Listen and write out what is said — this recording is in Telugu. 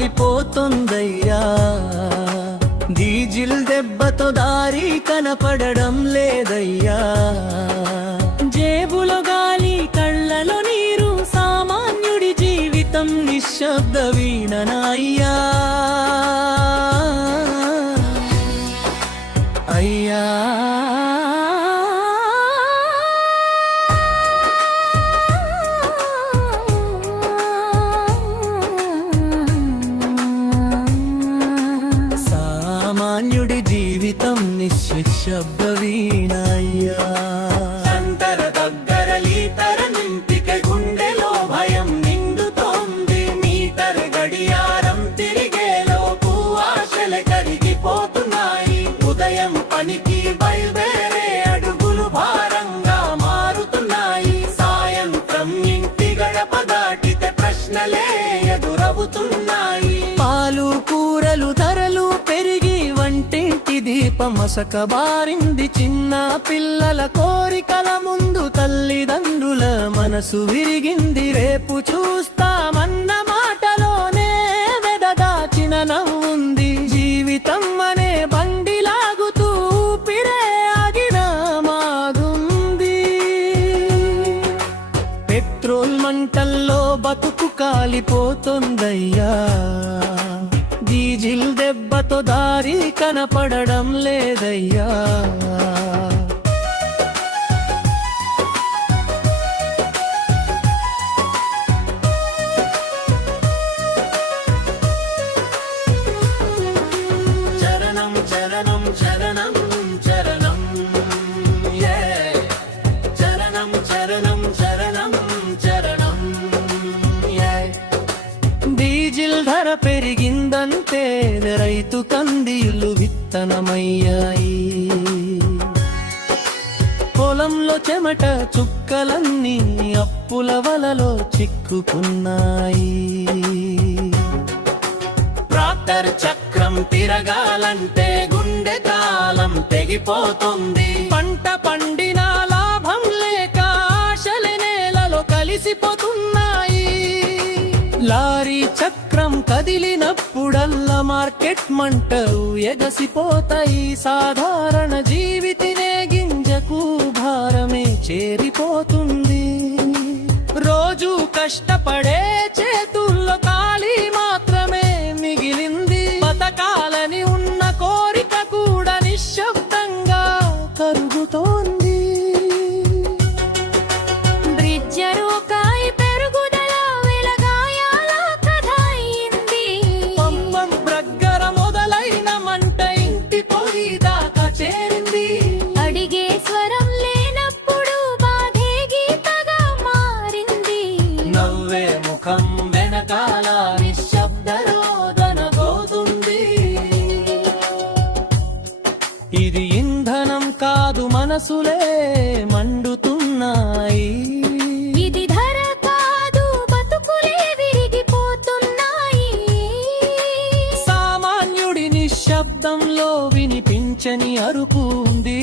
కాలిపోతుందయ్యా. డీజిల్ దెబ్బతో దారి కనపడడం లేదయ్యా. జేబులో గాలి కళ్ళలో నీరు, సామాన్యుడి జీవితం నిశ్శబ్ద వీణనయ్యా. అయ్యా సామాన్యుడి జీవితం నిశ్శబ్ద వీణయ్యా. సంతర దగ్గర లీటర్ నింపికే గుండెలో భయం నిండుతోంది. మీటర్ గడియారం తిరిగేలోపు ఆశలు కరిగిపోతున్నాయి. ఉదయం పనికి బయలుదేరే అడుగులు భారంగా మారుతున్నాయి. సాయంత్రం ఇంటి గడప దాటితే ప్రశ్నలే ఎదురవుతున్నాయి. పాలు కూరలు ధరలు పెరిగి వంటింటి దీపమసక బారింది. చిన్న పిల్లల కోరికల ముందు తల్లిదండ్రుల మనసు విరిగింది. రేపు చూస్తామన్న మాటలోనే వెదదాచిన నవ్వుంది. జీవితం అనే బండి లాగుతూ ఊపిరే ఆగిన మాగుంది. పెట్రోల్ మంటల్లో బతుకు కాలిపోతుందయ్యా. డీజిల్ దెబ్బతో దారి కనపడడం లేదయ్యా. చరణం చరణం చరణం చరణం చరణం చరణం చరణం చరణం. డీజిల్ ధర పెరిగిందంటే రైతు కందిలు విత్తనమయ్యాయి. పొలంలో చెమట చుక్కలన్నీ అప్పుల వలలో చిక్కుకున్నాయి. ట్రాక్టర్ చక్రం తిరగాలంటే గుండె తాళం తెగిపోతుంది. పంట పండిన లాభం లేక ఆశల నేలలో కలిసిపోతున్నాయి. లారీ చక్రం కదిలినప్పుడల్లా మార్కెట్ మంటలు ఎగసిపోతాయి. సాధారణ జీవితినే గింజకు భారమే చేరిపోతుంది. రోజు కష్టపడే చేతుల్లో ఖాళీ మాత్రమే మిగిలింది. బతకాలని ఉన్న కోరిక కూడా నిశ్శబ్దంగా కరుగుతోంది. నవ్వే ముఖం వెనకాల నిశ్శబ్ద రోదన గోతుంది. ఇది ఇంధనం కాదు, మనసులే మండుతున్నాయి. ఇది ధర కాదు, బతుకులే విరిగిపోతున్నాయి. సామాన్యుడి నిశ్శబ్దంలో వినిపించని అరుపు ఉంది.